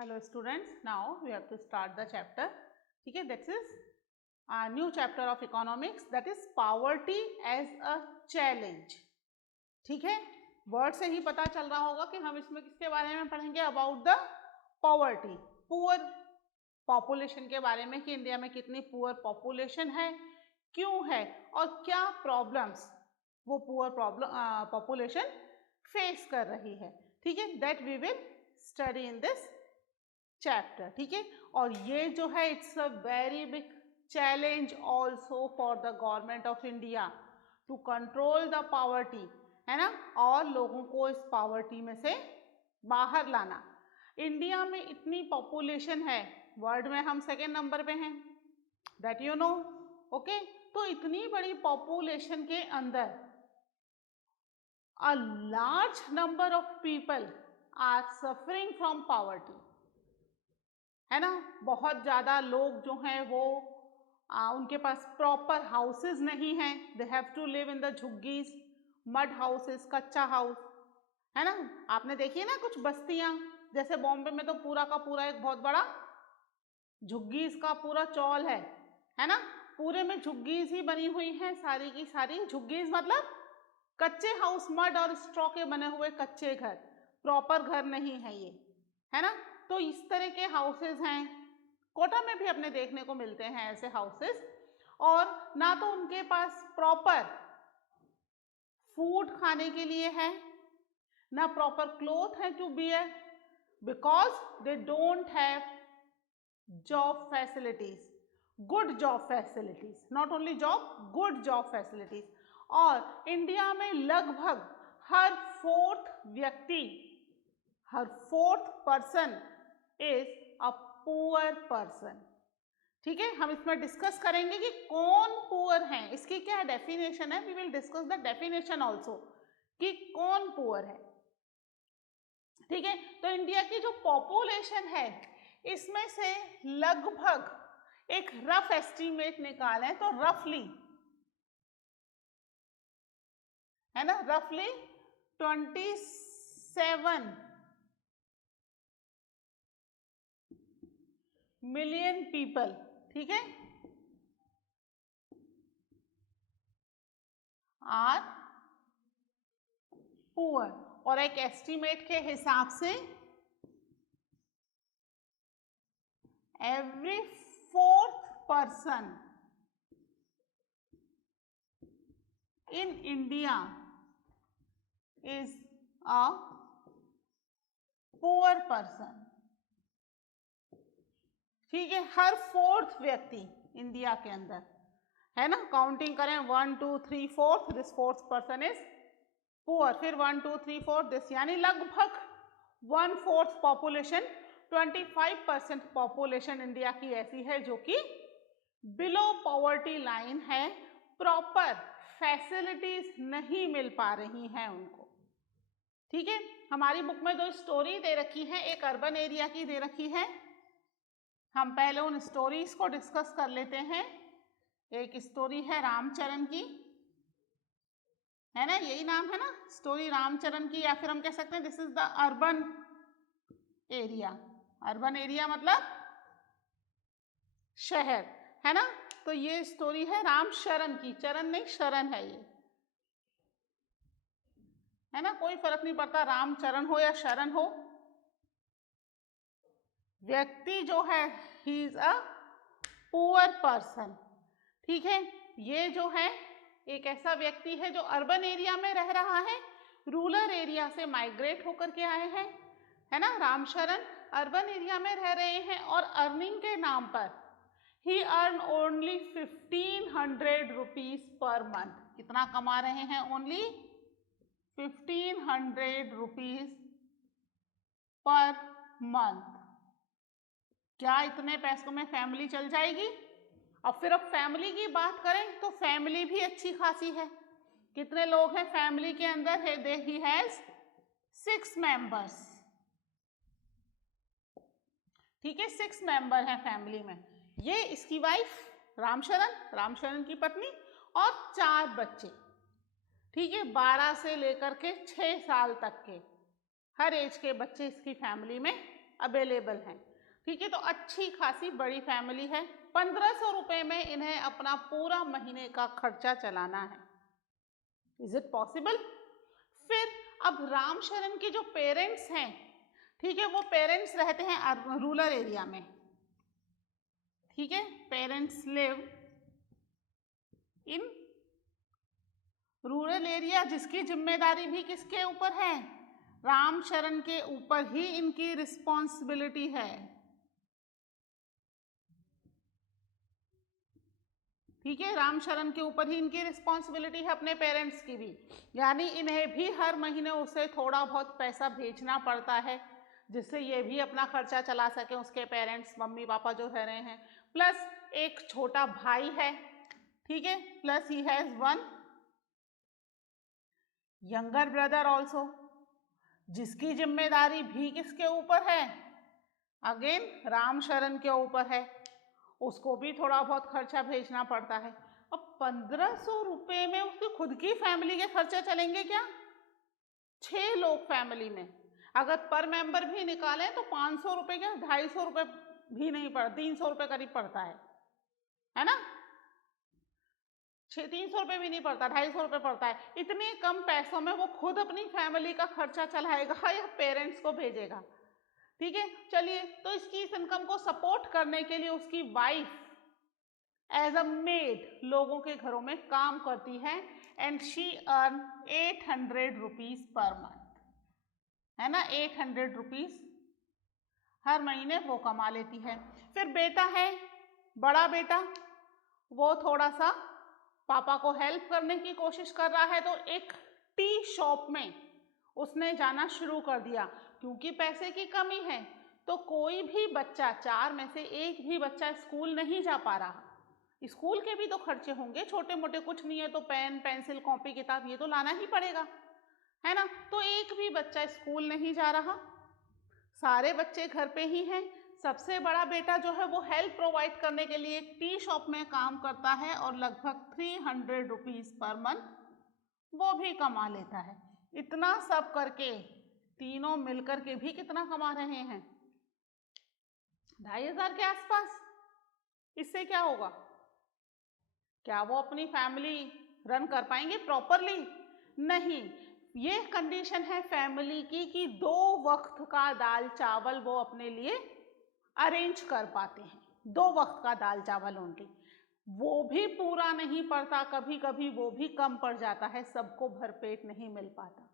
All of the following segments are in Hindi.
Hello students, now we have to start the chapter. ठीक है, that is a new chapter of economics, that is poverty as a challenge. ठीक है, वर्ड से ही पता चल रहा होगा कि हम इसमें किसके बारे में पढ़ेंगे, about the poverty, poor population के बारे में कि इंडिया में कितनी पुअर पॉपुलेशन है, क्यों है और क्या प्रॉब्लम्स वो पुअर पॉपुलेशन फेस कर रही है. ठीक है, that we will study in this chapter. ठीक है, और ये जो है it's a very big challenge also for the government of India to control the poverty, है ना, और लोगों को इस पॉवर्टी में से बाहर लाना. इंडिया में इतनी पॉपुलेशन है, वर्ल्ड में हम सेकेंड नंबर पे हैं, दैट यू नो. ओके, तो इतनी बड़ी पॉपुलेशन के अंदर a large number of people are suffering from poverty, है ना. बहुत ज़्यादा लोग जो हैं वो उनके पास प्रॉपर हाउसेस नहीं हैं, they have to live in the झुग्गीज, मड हाउसेस, कच्चा हाउस, है ना. आपने देखी है ना कुछ बस्तियां, जैसे बॉम्बे में तो पूरा का पूरा एक बहुत बड़ा झुग्गीज का पूरा चौल है ना, पूरे में झुग्गीज ही बनी हुई हैं, सारी की सारी झुग्गीज मतलब कच्चे हाउस, मड और स्ट्रॉ के बने हुए कच्चे घर, प्रॉपर घर नहीं है ये, है ना. तो इस तरह के हाउसेस हैं, कोटा में भी अपने देखने को मिलते हैं ऐसे हाउसेस, और ना तो उनके पास प्रॉपर फूड खाने के लिए है, ना प्रॉपर क्लोथ है to bear, because they don't have job facilities, good job facilities, not only job, good job facilities. और इंडिया में लगभग हर fourth person is a poor person. ठीक है, हम इसमें डिस्कस करेंगे कि कौन पुअर है, इसकी क्या डेफिनेशन है, we will discuss the definition also कि कौन पुअर है. ठीक है, तो इंडिया की जो पॉपुलेशन है इसमें से लगभग एक रफ एस्टीमेट निकालें तो रफली, है ना, रफली 27 मिलियन पीपल, ठीक है, आर पुअर. और एक एस्टीमेट के हिसाब से every fourth person in India is a poor person. ठीक है, हर फोर्थ व्यक्ति इंडिया के अंदर, है ना, काउंटिंग करें 1 2 3 4, this fourth person is poor, फिर 1 2 3 4 दिस, यानी लगभग 1/4 पॉपुलेशन, 25% पॉपुलेशन इंडिया की ऐसी है जो कि बिलो पॉवर्टी लाइन है, प्रॉपर फैसिलिटीज नहीं मिल पा रही हैं उनको. ठीक है, हमारी बुक में 2 स्टोरी दे रखी है, एक अर्बन एरिया की दे रखी है, हम पहले उन स्टोरीज को डिस्कस कर लेते हैं. एक स्टोरी है रामचरण की, है ना, यही नाम है ना स्टोरी, रामचरण की, या फिर हम कह सकते हैं this is the urban area. Urban area मतलब शहर, है ना. तो ये स्टोरी है रामशरण की, चरण नहीं शरण है ये, है ना, कोई फर्क नहीं पड़ता रामचरण हो या शरण हो, व्यक्ति जो है ही इज अ पुअर पर्सन. ठीक है, ये जो है एक ऐसा व्यक्ति है जो अर्बन एरिया में रह रहा है, रूरल एरिया से माइग्रेट होकर के आए हैं, है ना. रामशरण अर्बन एरिया में रह रहे हैं और अर्निंग के नाम पर ही earn only 1500 rupees per month. कितना कमा रहे हैं, ओनली 1500 रुपीज पर मंथ. क्या इतने पैसों में फैमिली चल जाएगी? और फिर अब फैमिली की बात करें तो फैमिली भी अच्छी खासी है. कितने लोग हैं फैमिली के अंदर है, दे ही हैज 6 मेंबर्स. ठीक है, 6 मेंबर हैं फैमिली में. ये इसकी वाइफ रामशरण की पत्नी और 4 बच्चे. ठीक है, 12 से लेकर के 6 साल तक के हर एज के बच्चे इसकी फैमिली में अवेलेबल हैं। ठीक है, तो अच्छी खासी बड़ी फैमिली है। 1500 रुपये में इन्हें अपना पूरा महीने का खर्चा चलाना है। Is it possible? फिर अब रामशरण के जो पेरेंट्स हैं, ठीक है, वो पेरेंट्स रहते हैं रूरल एरिया में। ठीक है, parents live in rural area, जिसकी जिम्मेदारी भी किसके ऊपर है? रामशरण के ऊपर ही इनकी रिस्पॉन्सिबिलिटी है। ठीक है, रामशरण के ऊपर ही इनकी रिस्पॉन्सिबिलिटी है अपने पेरेंट्स की भी, यानी इन्हें भी हर महीने उसे थोड़ा बहुत पैसा भेजना पड़ता है, जिससे ये भी अपना खर्चा चला सके, उसके पेरेंट्स, मम्मी पापा जो रह रहे हैं। प्लस एक छोटा भाई है, ठीक है, plus he has one younger brother also, जिसकी जिम्मेदारी भी किसके ऊपर है? अगेन रामशरण के ऊपर है, उसको भी थोड़ा बहुत खर्चा भेजना पड़ता है। अब 1500 रुपये में उसकी खुद की फैमिली के खर्चे चलेंगे क्या? 6 लोग फैमिली में, अगर पर मेंबर भी निकालें तो 500 रुपये क्या, 250 रुपये भी नहीं पड़ता, 300 रुपये करीब पड़ता है ना? 300 रुपये भी नहीं पड़ता, 250 रुपये पड़ता है। इतने कम पैसों में वो खुद अपनी फैमिली का खर्चा चलाएगा या पेरेंट्स को भेजेगा? ठीक है, चलिए, तो इसकी इस इनकम को सपोर्ट करने के लिए उसकी वाइफ एज अ मेड लोगों के घरों में काम करती है and she earn 800 rupees per month, है ना? 800 रुपीज हर महीने वो कमा लेती है। फिर बेटा है, बड़ा बेटा, वो थोड़ा सा पापा को हेल्प करने की कोशिश कर रहा है, तो एक टी शॉप में उसने जाना शुरू कर दिया। क्योंकि पैसे की कमी है तो कोई भी बच्चा, 4 में से एक भी बच्चा स्कूल नहीं जा पा रहा। स्कूल के भी तो खर्चे होंगे, छोटे मोटे, कुछ नहीं है तो पेन, पेंसिल, कॉपी, किताब ये तो लाना ही पड़ेगा, है ना? तो एक भी बच्चा स्कूल नहीं जा रहा, सारे बच्चे घर पे ही हैं। सबसे बड़ा बेटा जो है वो हेल्प प्रोवाइड करने के लिए एक टी शॉप में काम करता है और लगभग 300 रुपीज पर मंथ वो भी कमा लेता है। इतना सब करके तीनों मिलकर के भी कितना कमा रहे हैं? 2500 के आसपास। इससे क्या होगा? क्या वो अपनी फैमिली रन कर पाएंगे प्रॉपरली? नहीं। ये कंडीशन है फैमिली की कि 2 वक्त का दाल चावल वो अपने लिए अरेंज कर पाते हैं, 2 वक्त का दाल चावल ओनली। वो भी पूरा नहीं पड़ता, कभी कभी वो भी कम पड़ जाता है, सबको भरपेट नहीं मिल पाता,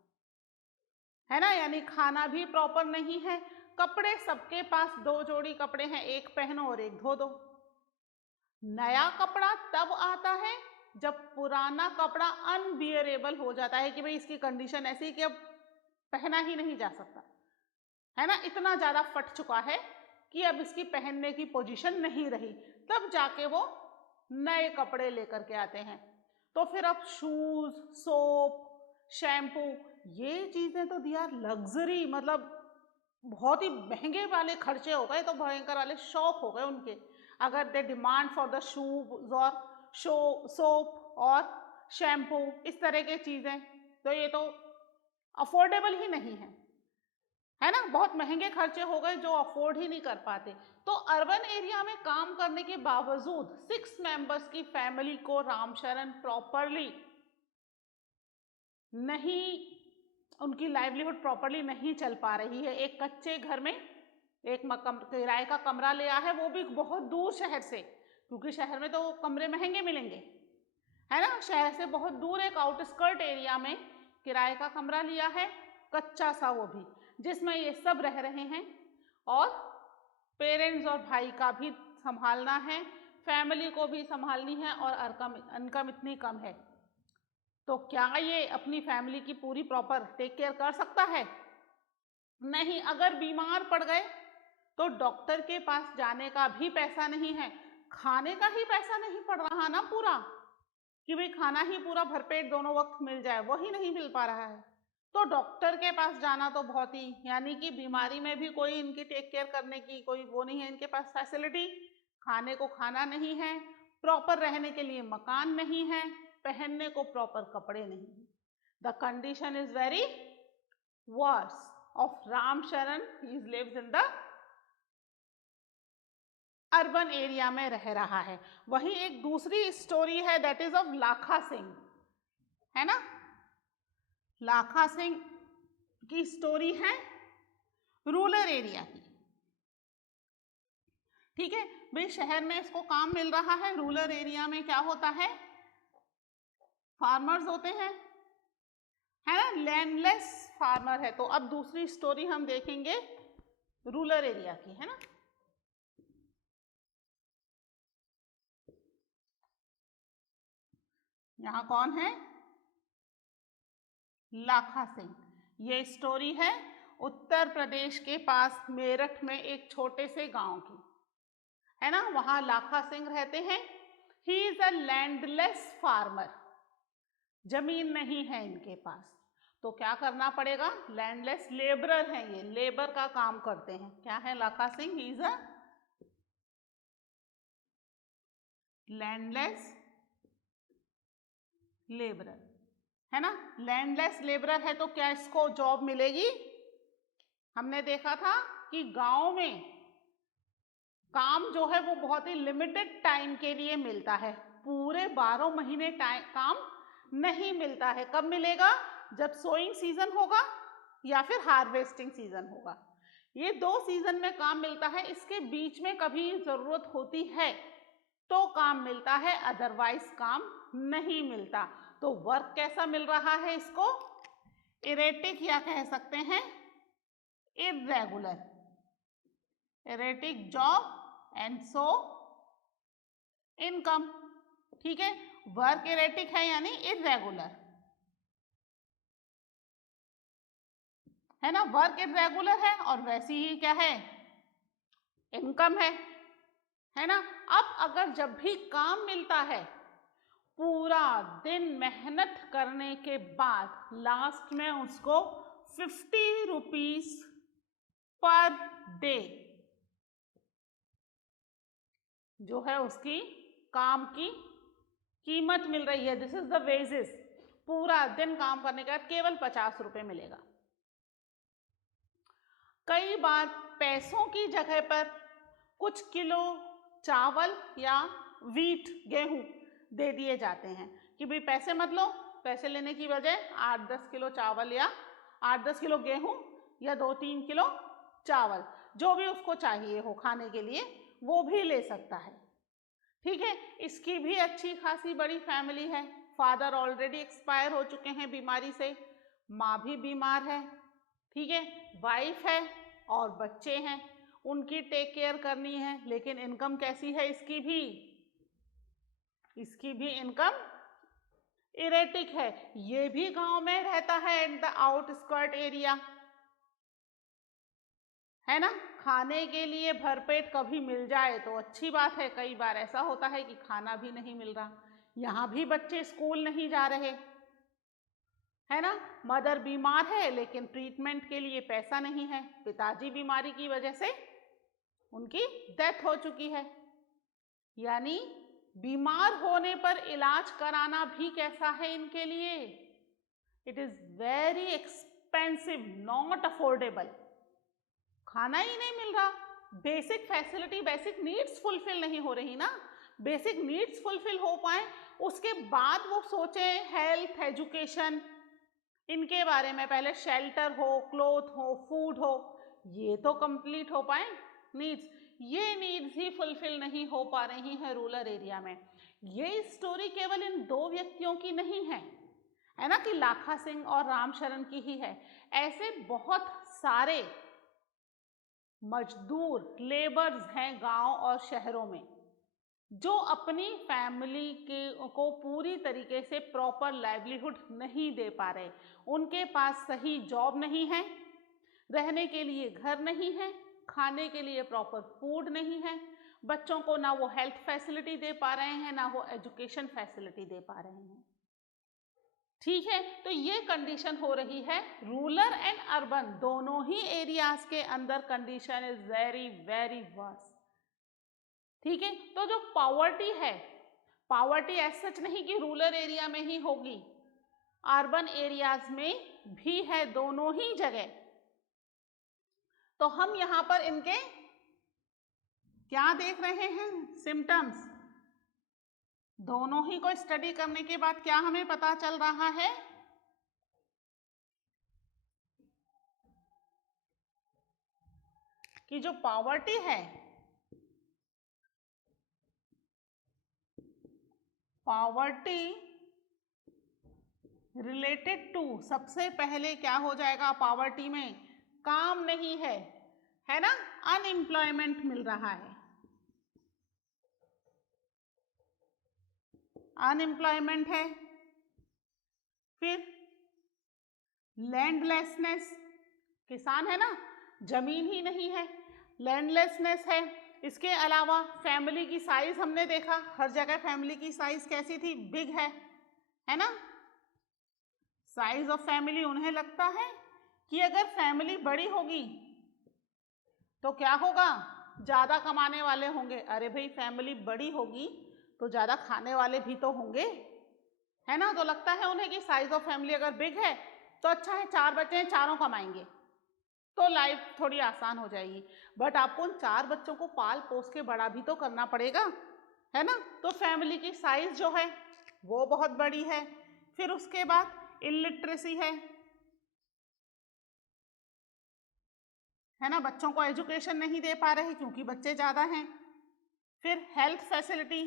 है ना? यानी खाना भी प्रॉपर नहीं है। कपड़े सबके पास 2 जोड़ी कपड़े हैं, एक पहनो और एक धो दो। नया कपड़ा तब आता है जब पुराना कपड़ा अनबियरेबल हो जाता है कि भाई इसकी कंडीशन ऐसी कि अब पहना ही नहीं जा सकता, है ना? इतना ज़्यादा फट चुका है कि अब इसकी पहनने की पोजीशन नहीं रही, तब जाके वो नए कपड़े लेकर के आते हैं। तो फिर अब शूज, सोप, शैम्पू, ये चीज़ें तो दिया लग्जरी, मतलब बहुत ही महंगे वाले खर्चे हो गए, तो भयंकर वाले शौक हो गए उनके। अगर they demand for the shoes और सोप और शैम्पू, इस तरह के चीज़ें, तो ये तो अफोर्डेबल ही नहीं है ना? बहुत महंगे खर्चे हो गए जो अफोर्ड ही नहीं कर पाते। तो अर्बन एरिया में काम करने के बावजूद 6 मेंबर्स की फैमिली को रामशरण प्रॉपरली नहीं, उनकी लाइवलीहुड प्रॉपरली नहीं चल पा रही है। एक कच्चे घर में एक किराए का कमरा लिया है, वो भी बहुत दूर शहर से, क्योंकि शहर में तो कमरे महंगे मिलेंगे, है ना? शहर से बहुत दूर एक आउटस्कर्ट एरिया में किराए का कमरा लिया है, कच्चा सा वो भी, जिसमें ये सब रह रहे हैं और पेरेंट्स और भाई का भी संभालना है, फैमिली को भी संभालनी है और इनकम इतनी कम है, तो क्या ये अपनी फैमिली की पूरी प्रॉपर टेक केयर कर सकता है? नहीं। अगर बीमार पड़ गए तो डॉक्टर के पास जाने का भी पैसा नहीं है, खाने का ही पैसा नहीं पड़ रहा ना पूरा, कि भाई खाना ही पूरा भरपेट दोनों वक्त मिल जाए, वही नहीं मिल पा रहा है। तो डॉक्टर के पास जाना तो बहुत ही, यानी कि बीमारी में भी कोई इनकी टेक केयर करने की कोई वो नहीं है इनके पास फैसिलिटी। खाने को खाना नहीं है, प्रॉपर रहने के लिए मकान नहीं है, पहनने को प्रॉपर कपड़े नहीं है। The condition is very worse of Ramsharan, he lives in the urban area में रह रहा है। वहीं एक दूसरी स्टोरी है that is of Lakha Singh, है ना। लाखा सिंह की स्टोरी है रूरल एरिया की। ठीक है भाई, शहर में इसको काम मिल रहा है, रूरल एरिया में क्या होता है, फार्मर्स होते हैं, है ना, लैंडलेस फार्मर है। तो अब दूसरी स्टोरी हम देखेंगे रूरल एरिया की, है ना। यहां कौन है, लाखा सिंह। ये स्टोरी है उत्तर प्रदेश के पास मेरठ में एक छोटे से गांव की, है ना। वहां लाखा सिंह रहते हैं। ही इज अ लैंडलेस फार्मर, जमीन नहीं है इनके पास, तो क्या करना पड़ेगा, लैंडलेस लेबरर हैं, ये लेबर का काम करते हैं। क्या है Lakha Singh, he is a landless labourer, है ना। लैंडलेस लेबरर है तो क्या इसको जॉब मिलेगी। हमने देखा था कि गांव में काम जो है वो बहुत ही लिमिटेड टाइम के लिए मिलता है, पूरे 12 महीने काम नहीं मिलता है। कब मिलेगा, जब सोइंग सीजन होगा या फिर हार्वेस्टिंग सीजन होगा। ये 2 सीजन में काम मिलता है, इसके बीच में कभी जरूरत होती है तो काम मिलता है, अदरवाइज काम नहीं मिलता। तो वर्क कैसा मिल रहा है इसको, इरेटिक या कह सकते हैं irregular, erratic job and so income. ठीक है, वर्क इरेटिक है यानी इरेगुलर, है ना, वर्क इरेगुलर है और वैसी ही क्या है, इनकम है ना। अब अगर जब भी काम मिलता है, पूरा दिन मेहनत करने के बाद लास्ट में उसको 50 रुपीज पर डे जो है उसकी काम की कीमत मिल रही है। दिस इज द वेजेस, पूरा दिन काम करने के बाद केवल 50 रुपए मिलेगा। कई बार पैसों की जगह पर कुछ किलो चावल या वीट, गेहूं दे दिए जाते हैं कि भाई पैसे मत लो, पैसे लेने की बजाय 8-10 किलो चावल या 8-10 किलो गेहूं या 2-3 किलो चावल, जो भी उसको चाहिए हो खाने के लिए वो भी ले सकता है। ठीक है, इसकी भी अच्छी खासी बड़ी फैमिली है, फादर ऑलरेडी एक्सपायर हो चुके हैं बीमारी से, माँ भी बीमार है, ठीक है, वाइफ है और बच्चे हैं, उनकी टेक केयर करनी है। लेकिन इनकम कैसी है इसकी भी इनकम इरेटिक है। ये भी गांव में रहता है इन द आउटस्कर्ट एरिया, है ना। खाने के लिए भरपेट कभी मिल जाए तो अच्छी बात है, कई बार ऐसा होता है कि खाना भी नहीं मिल रहा। यहाँ भी बच्चे स्कूल नहीं जा रहे, है ना, मदर बीमार है लेकिन ट्रीटमेंट के लिए पैसा नहीं है, पिताजी बीमारी की वजह से उनकी डेथ हो चुकी है। यानी बीमार होने पर इलाज कराना भी कैसा है इनके लिए, it is very expensive, not affordable. खाना ही नहीं मिल रहा, basic facility, basic needs fulfil नहीं हो रही ना। बेसिक नीड्स फुलफिल हो पाए उसके बाद वो सोचे हेल्थ, एजुकेशन, इनके बारे में, पहले शेल्टर हो, क्लोथ हो, फूड हो, ये तो कंप्लीट हो पाए नीड्स। ये नीड्स ही फुलफिल नहीं हो पा रही हैं रूरल एरिया में। ये स्टोरी केवल इन 2 व्यक्तियों की नहीं है ना, कि लाखा सिंह और रामशरण की ही है। ऐसे बहुत सारे मजदूर, लेबर्स हैं गांव और शहरों में जो अपनी फैमिली को पूरी तरीके से प्रॉपर लाइवलीहुड नहीं दे पा रहे। उनके पास सही जॉब नहीं है, रहने के लिए घर नहीं है, खाने के लिए प्रॉपर फूड नहीं है, बच्चों को ना वो हेल्थ फैसिलिटी दे पा रहे हैं, ना वो एजुकेशन फैसिलिटी दे पा रहे हैं। ठीक है, तो ये कंडीशन हो रही है रूरल एंड अर्बन दोनों ही एरियाज के अंदर, condition is very very worse. ठीक है, तो जो पॉवर्टी है, पॉवर्टी एज सच नहीं कि रूरल एरिया में ही होगी, अर्बन एरियाज में भी है, दोनों ही जगह। तो हम यहां पर इनके क्या देख रहे हैं? सिम्टम्स। दोनों ही को स्टडी करने के बाद क्या हमें पता चल रहा है? कि जो पॉवर्टी है, पॉवर्टी रिलेटेड टू, सबसे पहले क्या हो जाएगा पॉवर्टी में? काम नहीं है ना, अनएम्प्लॉयमेंट मिल रहा है, अनएम्प्लॉयमेंट है। फिर लैंडलेसनेस, किसान है ना, जमीन ही नहीं है, लैंडलेसनेस है। इसके अलावा फैमिली की साइज हमने देखा, हर जगह फैमिली की साइज कैसी थी? बिग है ना। साइज ऑफ फैमिली, उन्हें लगता है कि अगर फैमिली बड़ी होगी तो क्या होगा? ज्यादा कमाने वाले होंगे। अरे भाई, फैमिली बड़ी होगी तो ज्यादा खाने वाले भी तो होंगे, है ना। तो लगता है उन्हें कि साइज ऑफ फैमिली अगर बिग है तो अच्छा है, 4 बच्चे हैं, चारों कमाएंगे तो लाइफ थोड़ी आसान हो जाएगी। बट आपको उन 4 बच्चों को पाल पोस के बड़ा भी तो करना पड़ेगा, है ना। तो फैमिली की साइज जो है वो बहुत बड़ी है। फिर उसके बाद इलिटरेसी है ना, बच्चों को एजुकेशन नहीं दे पा रहे क्योंकि बच्चे ज्यादा हैं। फिर हेल्थ फैसिलिटी,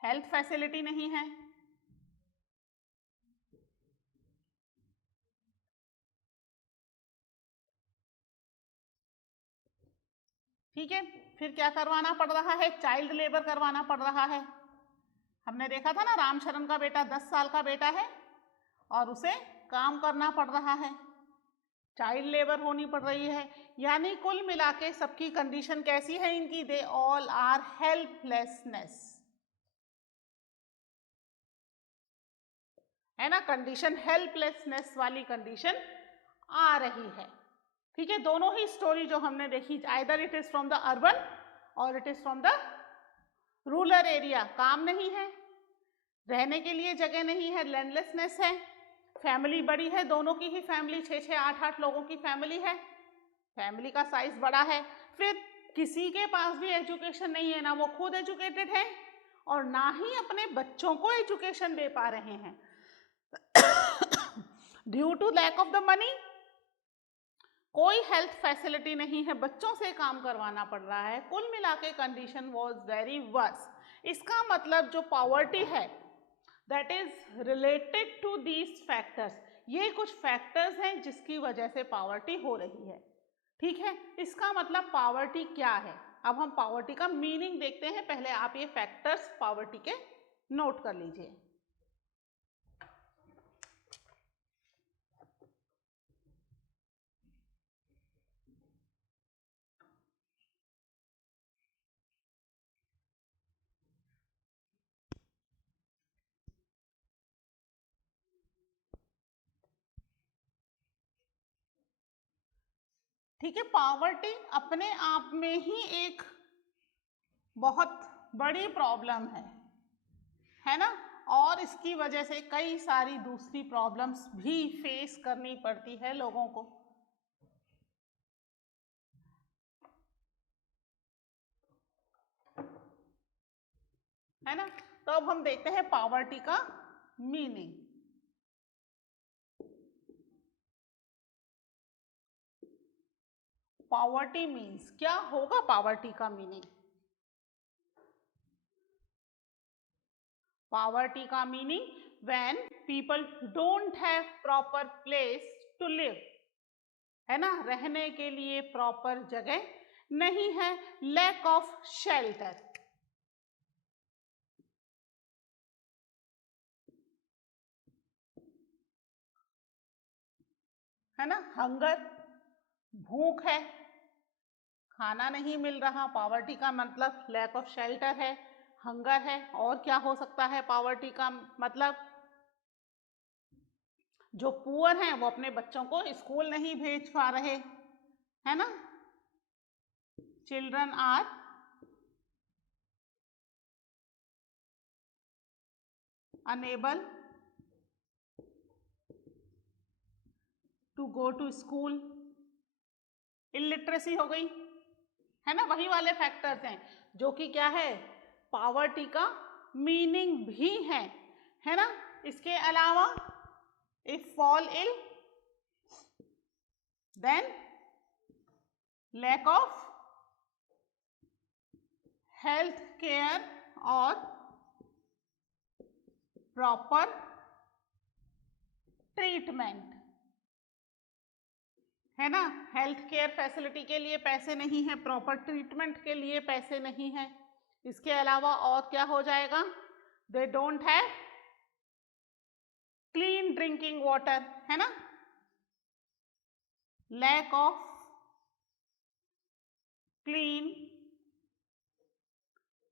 हेल्थ फैसिलिटी नहीं है। ठीक है, फिर क्या करवाना पड़ रहा है? चाइल्ड लेबर करवाना पड़ रहा है। हमने देखा था ना, रामशरण का बेटा 10 साल का बेटा है और उसे काम करना पड़ रहा है, चाइल्ड लेबर होनी पड़ रही है। यानी कुल मिला के सबकी कंडीशन कैसी है इनकी? दे ऑल आर हेल्पलेसनेस, है ना। कंडीशन हेल्पलेसनेस वाली कंडीशन आ रही है। ठीक है, दोनों ही स्टोरी जो हमने देखी, either it is from the urban और it is from the rural area. काम नहीं है, रहने के लिए जगह नहीं है, लैंडलेसनेस है, फैमिली बड़ी है, दोनों की ही फैमिली 6-6, 8-8 लोगों की फैमिली है, फैमिली का साइज बड़ा है। फिर किसी के पास भी एजुकेशन नहीं है, ना वो खुद एजुकेटेड है और ना ही अपने बच्चों को एजुकेशन दे पा रहे हैं due to lack of the money. कोई हेल्थ फैसिलिटी नहीं है, बच्चों से काम करवाना पड़ रहा है। कुल मिला के कंडीशन वॉज वेरी वर्स। इसका मतलब जो पॉवर्टी है that is related to these factors, ये कुछ फैक्टर्स हैं जिसकी वजह से पॉवर्टी हो रही है। ठीक है, इसका मतलब पॉवर्टी क्या है? अब हम पॉवर्टी का मीनिंग देखते हैं। पहले आप ये फैक्टर्स पॉवर्टी के नोट कर लीजिए। ठीक है, पॉवर्टी अपने आप में ही एक बहुत बड़ी प्रॉब्लम है ना। और इसकी वजह से कई सारी दूसरी प्रॉब्लम्स भी फेस करनी पड़ती है लोगों को, है ना। तो अब हम देखते हैं पॉवर्टी का मीनिंग। पॉवर्टी मीन्स, क्या होगा पॉवर्टी का मीनिंग? पॉवर्टी का meaning when people don't have proper place to live, है ना, रहने के लिए प्रॉपर जगह नहीं है, लैक ऑफ शेल्टर, है ना, हंगर, भूख है, खाना नहीं मिल रहा। पॉवर्टी का मतलब लैक ऑफ शेल्टर है, हंगर है, और क्या हो सकता है पॉवर्टी का मतलब? जो पुअर हैं वो अपने बच्चों को स्कूल नहीं भेज पा रहे, है ना। Children are unable to go to school, illiteracy हो गई, है ना, वही वाले फैक्टर्स हैं जो कि क्या है, पॉवर्टी का मीनिंग भी है ना। इसके अलावा if fall ill then lack of health care और प्रॉपर ट्रीटमेंट, है ना। हेल्थ केयर फैसिलिटी के लिए पैसे नहीं है, प्रॉपर ट्रीटमेंट के लिए पैसे नहीं है। इसके अलावा और क्या हो जाएगा, they don't have clean drinking water, है ना, lack of clean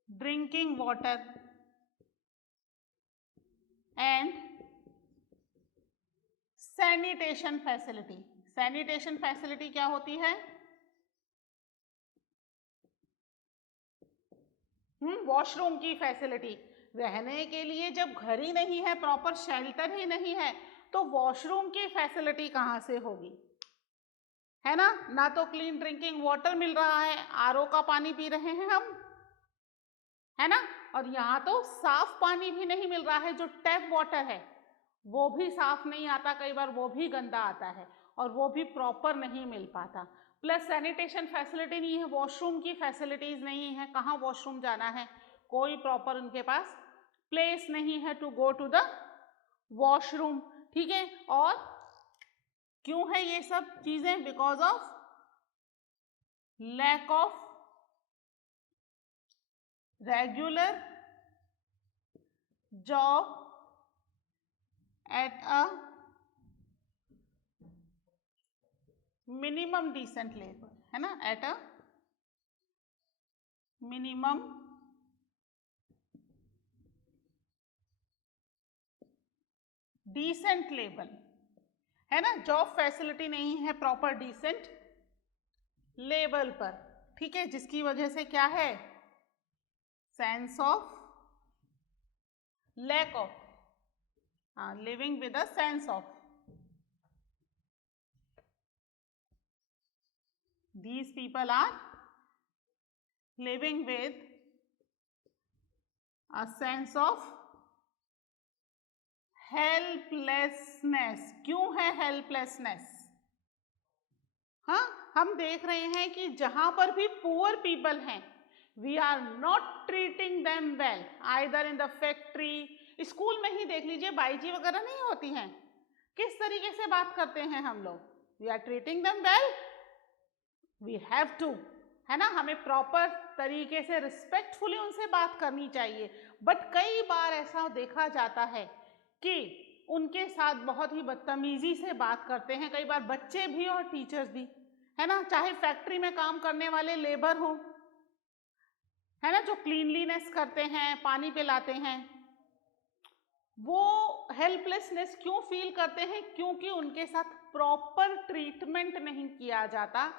drinking water and sanitation facility. Sanitation facility क्या होती है, वॉशरूम की फैसिलिटी। रहने के लिए जब घर ही नहीं है, प्रॉपर शेल्टर ही नहीं है, तो वॉशरूम की फैसिलिटी कहाँ से होगी, है ना। ना तो क्लीन ड्रिंकिंग वाटर मिल रहा है, आरओ का पानी पी रहे हैं हम, है ना, और यहाँ तो साफ पानी भी नहीं मिल रहा है। जो टैप वाटर है वो भी साफ नहीं आता, कई बार वो भी गंदा आता है और वो भी प्रॉपर नहीं मिल पाता। प्लस सैनिटेशन फैसिलिटी नहीं है, वॉशरूम की फैसिलिटीज नहीं है, कहाँ वॉशरूम जाना है, कोई प्रॉपर उनके पास प्लेस नहीं है to go to the washroom, ठीक है। और क्यों है ये सब चीजें, because of lack of regular job at a minimum decent labour, है ना, at a minimum decent level, है ना। जॉब फैसिलिटी नहीं है प्रॉपर डिसेंट लेवल पर, ठीक है, जिसकी वजह से क्या है, sense of lack of living with a sense of, these people are living with a sense of helplessness. क्यों है हेल्पलेसनेस, हाँ, हम देख रहे हैं कि जहां पर भी पुअर पीपल हैं, we are not treating them well, either in the factory, school में ही देख लीजिए, बाईजी वगैरह नहीं होती हैं, किस तरीके से बात करते हैं हम लोग, we are treating them well, we have to, है ना, हमें प्रॉपर तरीके से रिस्पेक्टफुली उनसे बात करनी चाहिए। बट कई बार ऐसा देखा जाता है कि उनके साथ बहुत ही बदतमीजी से बात करते हैं, कई बार बच्चे भी और टीचर्स भी, है ना, चाहे फैक्ट्री में काम करने वाले लेबर हो, है ना, जो क्लीनलीनेस करते हैं, पानी पिलाते हैं, वो हेल्पलेसनेस क्यों फील करते हैं, क्योंकि उनके साथ प्रॉपर ट्रीटमेंट नहीं किया जाता,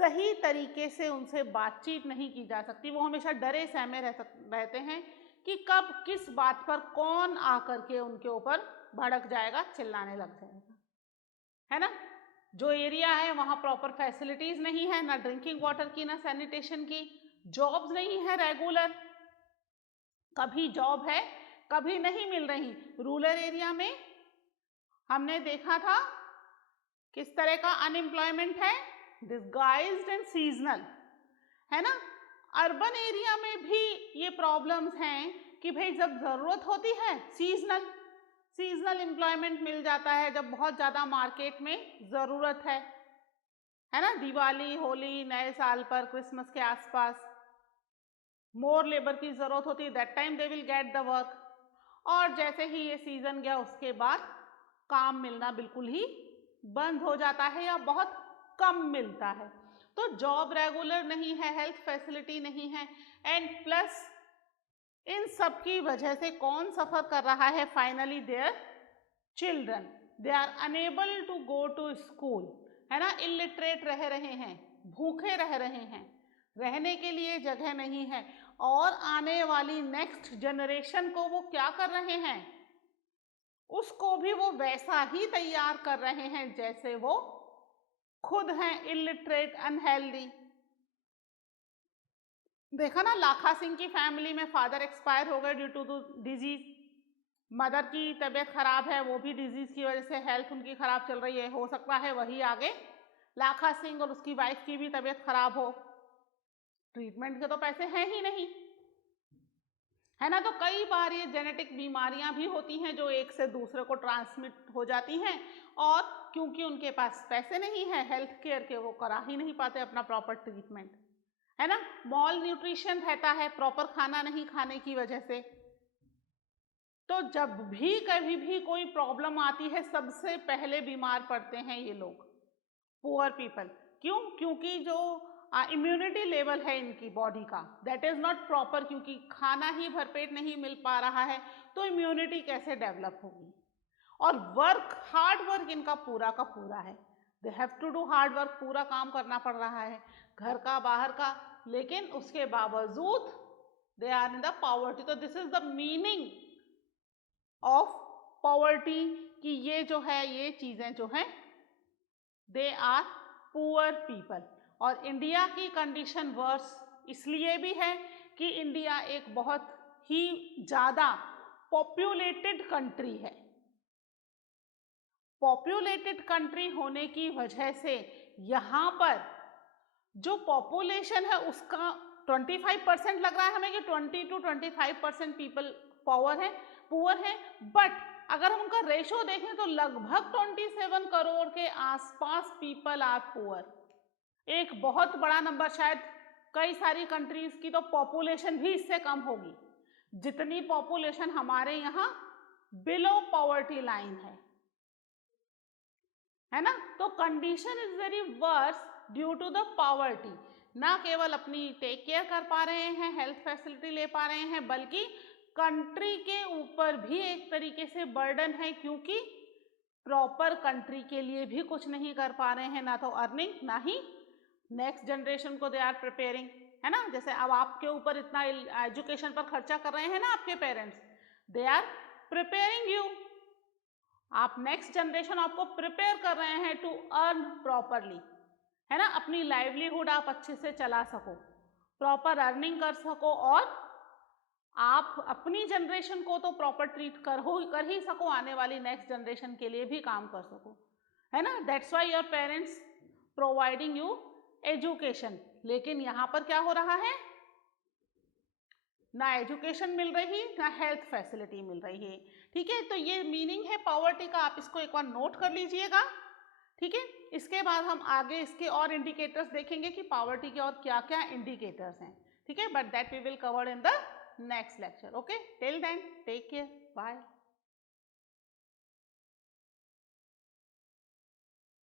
सही तरीके से उनसे बातचीत नहीं की जा सकती, वो हमेशा डरे सहमे रहते हैं कि कब किस बात पर कौन आकर के उनके ऊपर भड़क जाएगा, चिल्लाने लग जाएगा, है ना। जो एरिया है वहाँ प्रॉपर फैसिलिटीज नहीं है, ना ड्रिंकिंग वाटर की, ना सैनिटेशन की, जॉब्स नहीं है रेगुलर, कभी जॉब है कभी नहीं मिल रही। रूरल एरिया में हमने देखा था किस तरह का अनएम्प्लॉयमेंट है, डिस्गाइज्ड एंड सीजनल, है ना। अर्बन एरिया में भी ये प्रॉब्लम्स हैं कि भाई जब जरूरत होती है सीजनल एम्प्लॉयमेंट मिल जाता है, जब बहुत ज़्यादा मार्केट में ज़रूरत है ना, दिवाली, होली, नए साल पर, क्रिसमस के आसपास मोर लेबर की ज़रूरत होती है, that time they will get the work, और जैसे ही ये सीज़न गया उसके बाद काम मिलना बिल्कुल ही बंद हो जाता है या बहुत कम मिलता है। तो जॉब रेगुलर नहीं है, हेल्थ फैसिलिटी नहीं है, एंड प्लस इन सब की वजह से कौन सफ़र कर रहा है, finally their children, they are unable to go to school, है ना, इलिटरेट रह रहे हैं, भूखे रह रहे हैं, रहने के लिए जगह नहीं है, और आने वाली नेक्स्ट जनरेशन को वो क्या कर रहे हैं, उसको भी वो वैसा ही तैयार कर रहे हैं जैसे वो खुद हैं इलिटरेट, अनहेल्दी। देखा ना, लाखा सिंह की फैमिली में फादर एक्सपायर हो गए ड्यू टू डिजीज, मदर की तबीयत खराब है, वो भी डिजीज की वजह से हेल्थ उनकी खराब चल रही है। हो सकता है वही आगे लाखा सिंह और उसकी वाइफ की भी तबीयत खराब हो, ट्रीटमेंट के तो पैसे हैं ही नहीं, है ना। तो कई बार ये जेनेटिक बीमारियां भी होती हैं जो एक से दूसरे को ट्रांसमिट हो जाती हैं, और क्योंकि उनके पास पैसे नहीं है हेल्थ केयर के, वो करा ही नहीं पाते अपना प्रॉपर ट्रीटमेंट, है ना। मॉल न्यूट्रिशन रहता है प्रॉपर खाना नहीं खाने की वजह से। तो जब भी कभी भी कोई प्रॉब्लम आती है सबसे पहले बीमार पड़ते हैं ये लोग, पुअर पीपल। क्यों? क्योंकि जो इम्यूनिटी लेवल है इनकी बॉडी का दैट इज नॉट प्रॉपर, क्योंकि खाना ही भरपेट नहीं मिल पा रहा है, तो इम्यूनिटी कैसे डेवलप होगी। और वर्क, हार्ड वर्क इनका पूरा का पूरा है, they have to do hard work, पूरा काम करना पड़ रहा है घर का बाहर का, लेकिन उसके बावजूद they are in the poverty. तो this is the meaning of poverty, कि ये जो है ये चीजें जो हैं दे आर पुअर पीपल। और इंडिया की कंडीशन वर्स इसलिए भी है कि इंडिया एक बहुत ही ज़्यादा पॉपुलेटेड कंट्री है। पॉपुलेटेड कंट्री होने की वजह से यहाँ पर जो पॉपुलेशन है उसका 25% लग रहा है हमें कि 20 to 25% पीपल पुअर है, बट अगर हम उनका रेशो देखें तो लगभग 27 करोड़ के आसपास पीपल आर पुअर। एक बहुत बड़ा नंबर, शायद कई सारी कंट्रीज की तो पॉपुलेशन भी इससे कम होगी, जितनी पॉपुलेशन हमारे यहाँ बिलो पॉवर्टी लाइन है ना। तो condition is very worse due to the poverty. ना केवल अपनी टेक केयर कर पा रहे हैं, हेल्थ फैसिलिटी ले पा रहे हैं, बल्कि कंट्री के ऊपर भी एक तरीके से बर्डन है, क्योंकि प्रॉपर कंट्री के लिए भी कुछ नहीं कर पा रहे हैं, ना तो अर्निंग ना ही नेक्स्ट जनरेशन को दे आर प्रिपेयरिंग, है ना। जैसे अब आपके ऊपर इतना एजुकेशन पर खर्चा कर रहे हैं ना आपके parents, they are preparing you, आप नेक्स्ट जनरेशन आपको प्रिपेयर कर रहे हैं टू अर्न प्रॉपरली, है ना। अपनी लाइवलीहुड आप अच्छे से चला सको, प्रॉपर अर्निंग कर सको, और आप अपनी जनरेशन को तो प्रॉपर ट्रीट कर ही सको, आने वाली नेक्स्ट जनरेशन के लिए भी काम कर सको, है ना। That's why your parents providing you education. लेकिन यहाँ पर क्या हो रहा है, ना एजुकेशन मिल रही ना हेल्थ फैसिलिटी मिल रही है, ठीक है। तो ये मीनिंग है पॉवर्टी का, आप इसको एक बार नोट कर लीजिएगा, ठीक है। इसके बाद हम आगे इसके और इंडिकेटर्स देखेंगे कि पॉवर्टी के और क्या क्या इंडिकेटर्स हैं, ठीक है, but that we will cover in the next lecture. Okay, till then take care, bye.